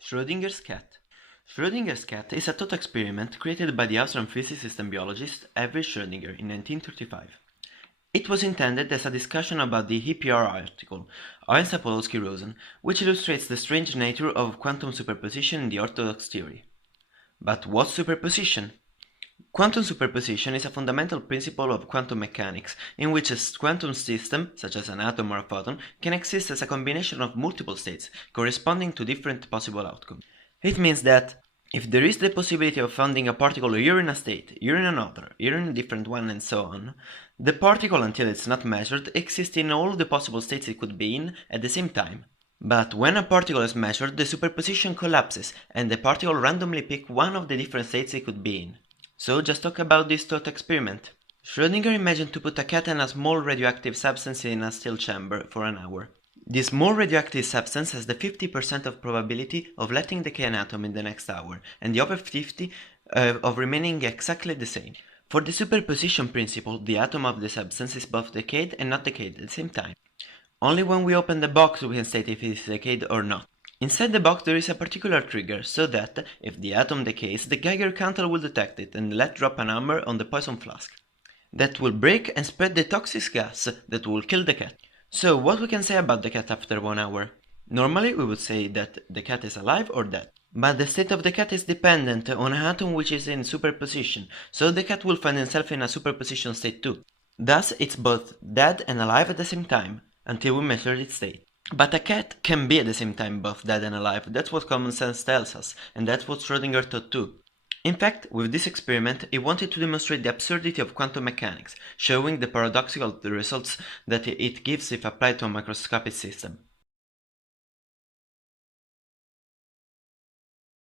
Schrödinger's cat. Schrödinger's cat is a thought experiment created by the Austrian physicist and biologist Erwin Schrödinger in 1935. It was intended as a discussion about the EPR article, Einstein-Podolsky-Rosen, which illustrates the strange nature of quantum superposition in the orthodox theory. But what's superposition? Quantum superposition is a fundamental principle of quantum mechanics, in which a quantum system, such as an atom or a photon, can exist as a combination of multiple states, corresponding to different possible outcomes. It means that if there is the possibility of finding a particle here in a state, here in another, here in a different one, and so on, the particle, until it's not measured, exists in all the possible states it could be in at the same time. But when a particle is measured, the superposition collapses, and the particle randomly picks one of the different states it could be in. So just talk about this thought experiment. Schrödinger imagined to put a cat and a small radioactive substance in a still chamber for an hour. This small radioactive substance has the 50% of probability of letting decay an atom in the next hour, and the other 50 of remaining exactly the same. For the superposition principle, the atom of the substance is both decayed and not decayed at the same time. Only when we open the box we can state if it is decayed or not. Inside the box there is a particular trigger, so that, if the atom decays, the Geiger counter will detect it and let drop a number on the poison flask. That will break and spread the toxic gas that will kill the cat. So what we can say about the cat after 1 hour? Normally we would say that the cat is alive or dead. But the state of the cat is dependent on an atom which is in superposition, so the cat will find itself in a superposition state too. Thus it's both dead and alive at the same time, until we measure its state. But a cat can be at the same time both dead and alive, that's what common sense tells us, and that's what Schrödinger thought too. In fact, with this experiment, he wanted to demonstrate the absurdity of quantum mechanics, showing the paradoxical results that it gives if applied to a microscopic system.